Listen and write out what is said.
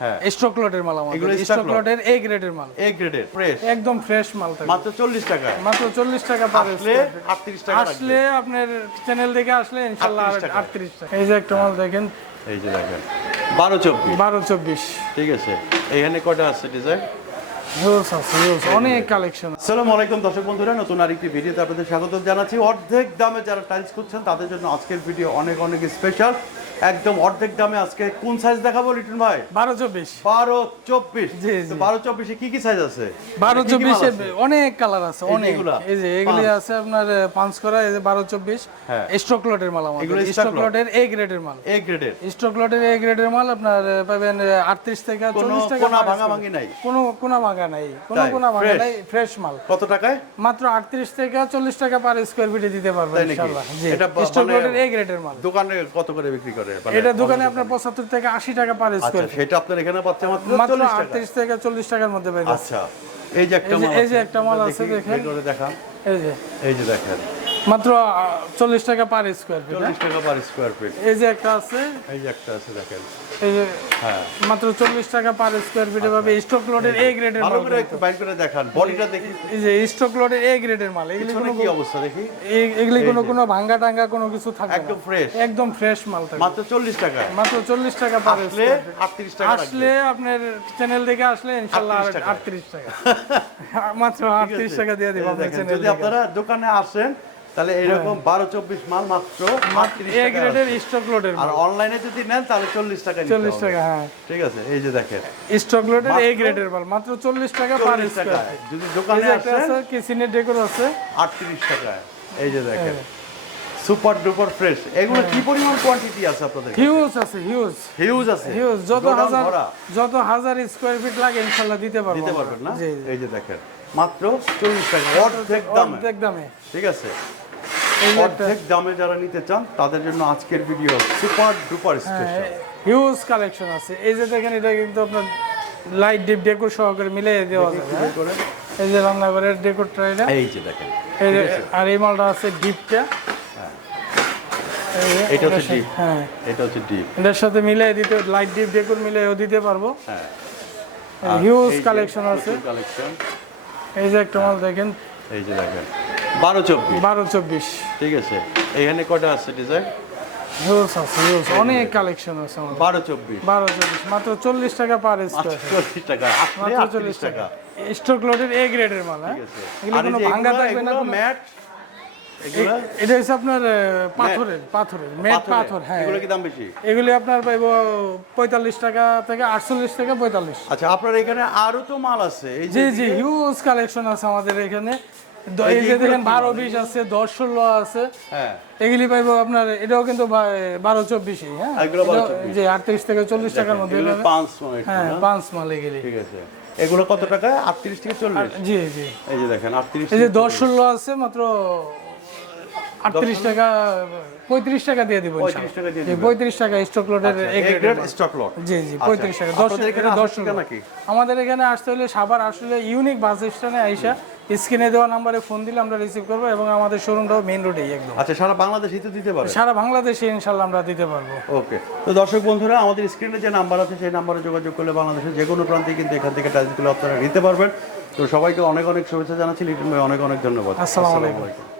হ্যাঁ স্টক লটের মাল আমাদের এগুলো স্টক লটের এ গ্রেডের মাল এ গ্রেডের ফ্রেশ একদম ফ্রেশ মাল থাকে মাত্র 40 টাকা মাত্র 40 টাকা পার আসলে 38 টাকা আসলে আপনার চ্যানেল দেখে আসলে ইনশাআল্লাহ 38 টাকা এই যে একটা মাল দেখেন এই যে দেখেন 12 24 12 24 ঠিক আছে এইখানে কয়টা আছে ডিজাইন হিউজ আছে হিউজ অনেক কালেকশন আসসালামু আলাইকুম দর্শক বন্ধুরা নতুন আরেকটি ভিডিওতে আপনাদের স্বাগত জানাচ্ছি অর্ধেক দামে যারা টাইলস করছেন তাদের জন্য আজকের ভিডিও অনেক অনেক স্পেশাল একদম অর্ধেক দামে আজকে কোন সাইজ দেখাবো লিটন ভাই 12 24 জি 12 24 এ কি সাইজ আছে 12 24 এ অনেক কালার আছে অনেক এই যে এগুলি আছে আপনার পাঁচ করা এই যে 12 24 স্টক লটের মাল আমাদের স্টক লটের এ গ্রেডের মাল এ গ্রেডের স্টক লটের এ গ্রেডের মাল আপনার পাবেন 38 টাকা 40 টাকা কোনো ভাঙা ভাঙি নাই কোনো ভাঙা নাই কোনো ভাঙা নাই ফ্রেশ মাল কত টাকায় মাত্র 38 টাকা 40 টাকা পার স্কয়ার ফিটে দিতে পারবেন ইনশাআল্লাহ জি এটা স্টক লটের এ গ্রেডের মাল দোকানে কত করে বিক্রি করে এটা দোকানে আপনার 75 থেকে 80 টাকা পার স্কয়ার আচ্ছা সেটা আপনার এখানে পাচ্ছেন মাত্র 38 থেকে 40 টাকার মধ্যে পেয়ে যাচ্ছে আচ্ছা এই যে একটা মাল এই যে একটা মাল আছে দেখেন করে দেখান এই যে দেখেন মাত্র 40 টাকা পার স্কয়ার ফিট 40 টাকা পার স্কয়ার ফিট এই যে একটা আছে এই যে একটা আছে দেখেন এই যে হ্যাঁ মাত্র 40 টাকা পার স্কয়ার ফিটে পাবে স্টক লটের এ গ্রেডের মাল ভালো করে একটু বাইর করে দেখান বডিটা দেখি এই যে স্টক লটের এ গ্রেডের মাল এগুলি কোনো কি অবস্থা দেখি এগুলি কোনো ভাঙা টাঙ্গা কোনো কিছু থাকবে না একদম ফ্রেশ মাল থাকে মাত্র 40 টাকা মাত্র 40 টাকা পার আসলে 38 টাকা আসলে আপনার চ্যানেল দেখে আসলে ইনশাআল্লাহ 38 টাকা মাত্র 38 টাকা দিয়ে দেব আপনার চ্যানেল যদি আপনারা দোকানে আসেন তাহলে এরকম 12 24 মাল মাত্র 38 এ টাকা গ্রেডের স্টক লটের আর অনলাইনে যদি নেন তাহলে 40 টাকা নিতে হবে 40 টাকা হ্যাঁ ঠিক আছে এই যে দেখেন স্টক লটের এ গ্রেডের মাল মাত্র 40 টাকা পার 40 টাকা স্কয়ার যদি দোকানে আসেন আছে কিচেনের ডেকোর আছে 38 টাকা এই যে দেখেন সুপার ডুপার ফ্রেশ এগুলো কি পরিমাণ কোয়ান্টিটি আছে আপনাদের হিউজ আছে হিউজ আছে হিউজ যত হাজার স্কয়ার ফিট লাগে ইনশাআল্লাহ দিতে পারবেন না এই যে দেখেন মাত্র 40 টাকা অর্ধেক দামে ঠিক আছে অর্ধেক দামে যারা নিতে চান তাদের জন্য আজকের video super duper special huge collection আছে এই যে দেখেন এটা কিন্তু আপনার লাইট ডিপ ডেকোর সহকারে মিলিয়ে দেওয়া যাবে এই যে রান্নাঘরের ডেকোরটা এটা এই যে দেখেন আর এই মালটা আছে ডিপটা এটা হচ্ছে ডিপ হ্যাঁ এটা হচ্ছে ডিপ এর সাথে মিলিয়ে দিতে লাইট ডিপ ডেকোর মিলিয়েও দিতে পারবো হ্যাঁ হিউজ কালেকশন আছে এই যে একটা মাল দেখেন এই যে দেখেন 12 24 ঠিক আছে এইখানে কয়টা আছে ডিজাইন হিউজ আছে হিউজ অনেক কালেকশন আছে আমাদের 12 24 মাত্র 40 টাকা পার স্কয়ার 40 টাকা মাত্র 40 টাকা স্টক লটের এ গ্রেডের মাল হ্যাঁ এগুলো কোনো ভাঙা থাকবে না ম্যাট এটা হচ্ছে আপনার পাথরের ম্যাট পাথর হ্যাঁ এগুলো কি দাম বেশি এগুলি আপনার পাইবো 45 টাকা থেকে 48 থেকে 45 আচ্ছা আপনার এখানে আরো তো মাল আছে এই জি হিউজ কালেকশন আছে আমাদের এখানে এই যে দেখেন 12 20 আছে 10 16 আছে হ্যাঁ এগুলি পাইবো আপনার এটাও কিন্তু 12 24 হ্যাঁ যে 38 থেকে 40 টাকার মধ্যে হ্যাঁ 5 মাল এগুলি ঠিক আছে এগুলো কত টাকা 38 থেকে 40 জি এই যে দেখেন 38 এই যে 10 16 আছে মাত্র 38 টাকা 35 টাকা দিয়ে দিব 35 টাকা স্টক লটের স্টক লট জি 35 টাকা 10 টাকা নাকি আমাদের এখানে আসতে হলে সাভার আসলে ইউনিক বাস স্ট্যান্ডে আইসা স্ক্রিনে দেওয়া নম্বরে ফোন দিলে আমরা রিসিভ করব এবং আমাদের শোরুমটাও মেইন রোডেই একদম আচ্ছা সারা বাংলাদেশে তো দিতে পারবে সারা বাংলাদেশে ইনশাআল্লাহ আমরা দিতে পারবো ওকে তো দর্শক বন্ধুরা আমাদের স্ক্রিনে যে নাম্বার আছে সেই নম্বরে যোগাযোগ করলে বাংলাদেশের যে কোনো প্রান্তে কিন্তু এখান থেকে টাইলসগুলো আপনারা নিতে পারবেন তো সবাইকে অনেক অনেক শুভেচ্ছা জানাচ্ছি লিটন ভাই অনেক অনেক ধন্যবাদ আসসালামু আলাইকুম